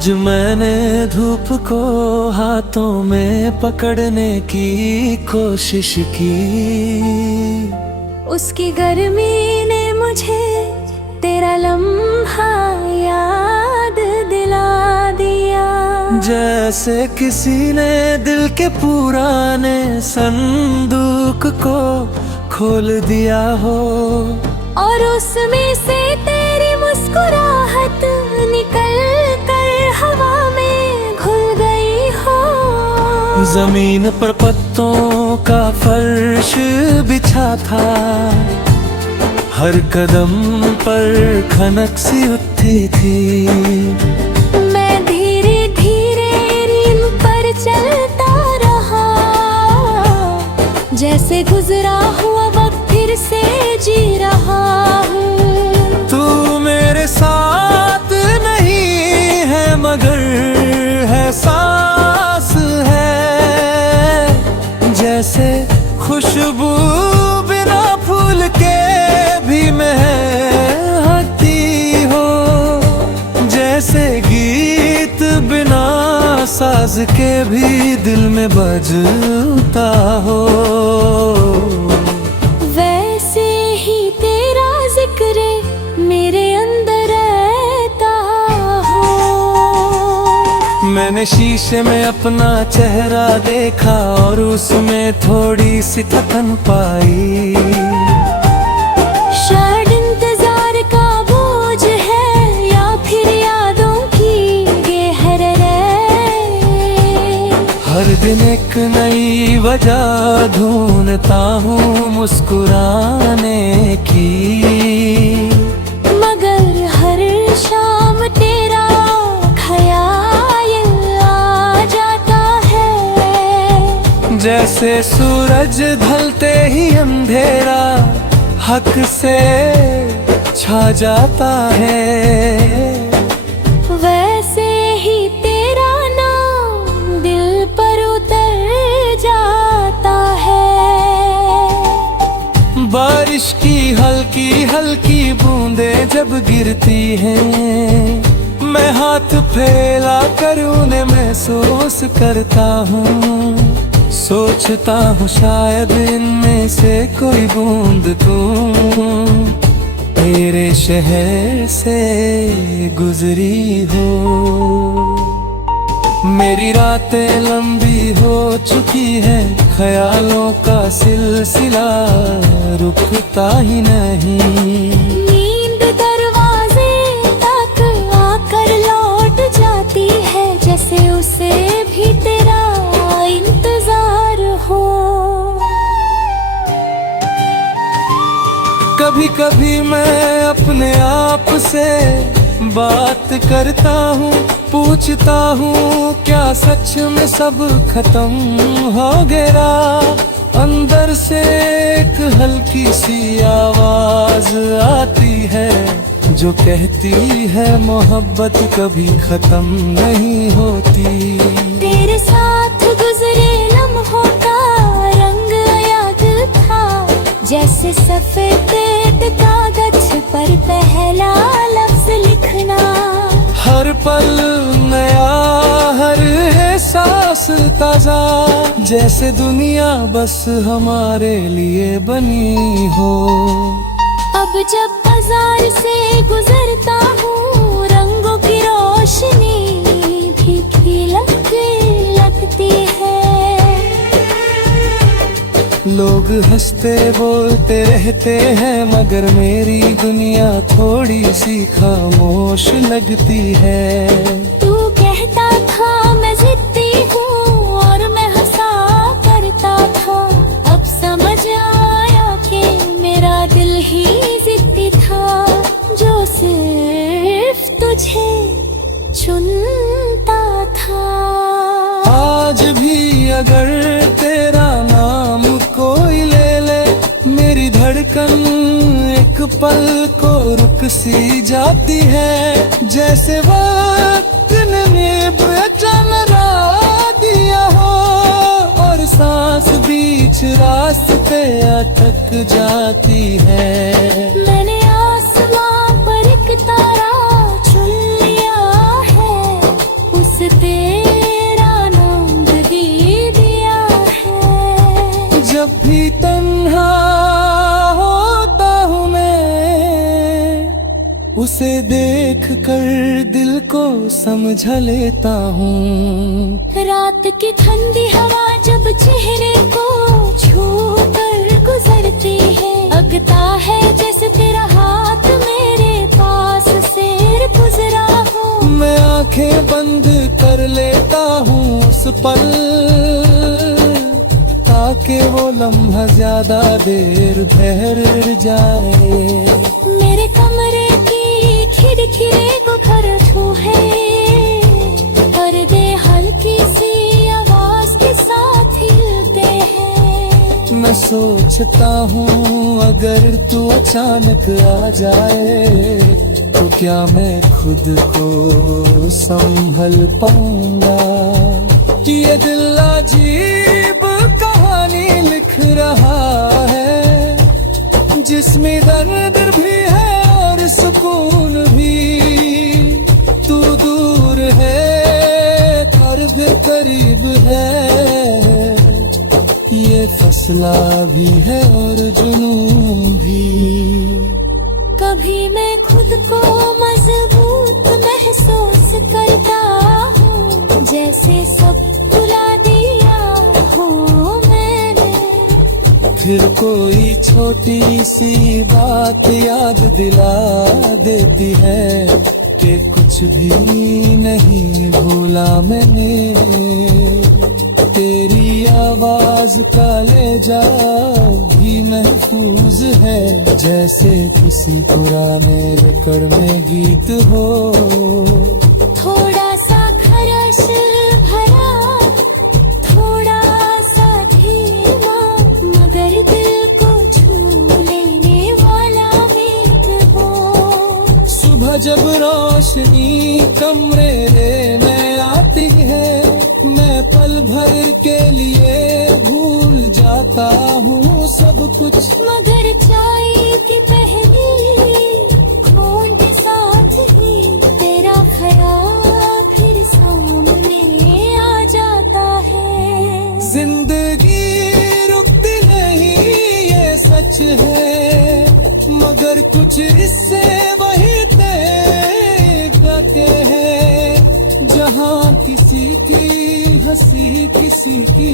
आज मैंने धूप को हाथों में पकड़ने की कोशिश की। उसकी गर्मी ने मुझे तेरा लम्हा याद दिला दिया। जैसे किसी ने दिल के पुराने संदूक को खोल दिया हो, और उसमें से तेरी मुस्कुराहट निकल कर हवा में घुल गई हो। जमीन पर पत्तों का फर्श बिछा था, हर कदम पर खनक सी उठी थी। मैं धीरे धीरे रील पर चलता रहा, जैसे गुजरा हुआ वक्त फिर से जी रहा हूँ। तू मेरे साथ नहीं है मगर है सांस है। जैसे खुशबू बिना फूल के भी महकती हो, जैसे गीत बिना साज के भी दिल में बजता हो। वैसे ही तेरा जिक्र मेरे अंदर रहता हो। मैंने शीशे में अपना चेहरा देखा और उसमें थोड़ी सी थकन पाई। शायद इंतजार का बोझ है या फिर यादों की गहराई। हर दिन एक नई वजह ढूंढता हूँ मुस्कुराने की, मगर हर शाम तेरा ख्याल आ जाता है। जैसे सूरज ढलते ही अंधेरा हक से छा जाता है। वैसे ही तेरा नाम दिल पर उतर जाता है। बारिश की हल्की हल्की बूंदें जब गिरती हैं, मैं हाथ फैला कर उन्हें महसूस करता हूँ। सोचता हूँ शायद इनमें से कोई बूंद तू मेरे शहर से गुजरी हो। मेरी रातें लंबी हो चुकी है, ख्यालों का सिलसिला रुकता ही नहीं। नींद दरवाजे तक आकर लौट जाती है, जैसे उसे भी तेरा इंतजार हो। कभी कभी मैं अपने आप से बात करता हूँ, पूछता हूँ क्या सच में सब खत्म हो गया। अंदर से एक हल्की सी आवाज आती है जो कहती है मोहब्बत कभी खत्म नहीं होती। तेरे साथ गुजरे लम्हों का रंग याद था, जैसे सफेद कागज पर पहला लफ्ज लिखना। हर पल नया, हर एहसास ताजा, जैसे दुनिया बस हमारे लिए बनी हो। अब जब बाजार से गुजरता हूँ, रंगों की रोशनी फीकी लगती है। लोग हंसते बोलते रहते हैं, मगर मेरी दुनिया थोड़ी सी खामोश लगती है। तू कहता था मैं जिद्दी हूँ और मैं हंसा करता था, अब समझ आया कि मेरा दिल ही जिद्दी था, जो सिर्फ तुझे चुनता था। आज भी अगर तेरा नाम कोई ले ले, मेरी धड़कन एक पल को रुक सी जाती है। जैसे वक्त ने बेचैन दिया हो और सांस बीच रास्ते अटक जाती है। मैंने आसमां पर एक तारा चुन लिया है, भी तन्हा होता हूँ मैं, उसे देख कर दिल को समझ लेता हूँ। रात की ठंडी हवा जब चेहरे को छू कर गुजरती है, लगता है जैसे तेरा हाथ मेरे पास से गुजरा हो। मैं आंखें बंद कर लेता हूँ उस पल, ताकि वो लम्हा ज्यादा देर ठहर जाए। मेरे कमरे की खिड़की को खरखू है, पर्दे हल्की सी आवाज के साथ हिलते हैं। मैं सोचता हूँ अगर तू अचानक आ जाए, तो क्या मैं खुद को संभल पाऊंगा। ये दिल अजीब कहानी लिख रहा है, जिसमें दर्द भी है और सुकून भी। तू दूर है और भी करीब है, ये फसला भी है और जुनून भी। कभी मैं खुद को मजबूत महसूस करता हूँ, जैसे सब भुला दिया हो मैंने। फिर कोई छोटी सी बात याद दिला देती है कि कुछ भी नहीं भूला मैंने। तेरी आवाज का लहजा भी महफूज है, जैसे किसी पुराने रिकॉर्ड में गीत हो। थोड़ा सा खरश भरा, थोड़ा सा धीमा, मगर दिल को छू लेने वाला गीत हो। सुबह जब रोशनी कमरे में आती है, मैं पल भर के लिए भूल जाता हूँ सब कुछ। मगर चाय की पहली खून के साथ ही तेरा ख्याल फिर सामने आ जाता है। जिंदगी रुकती नहीं ये सच है, मगर कुछ इससे वही तय करते हैं। जहाँ किसी की हंसी किसी की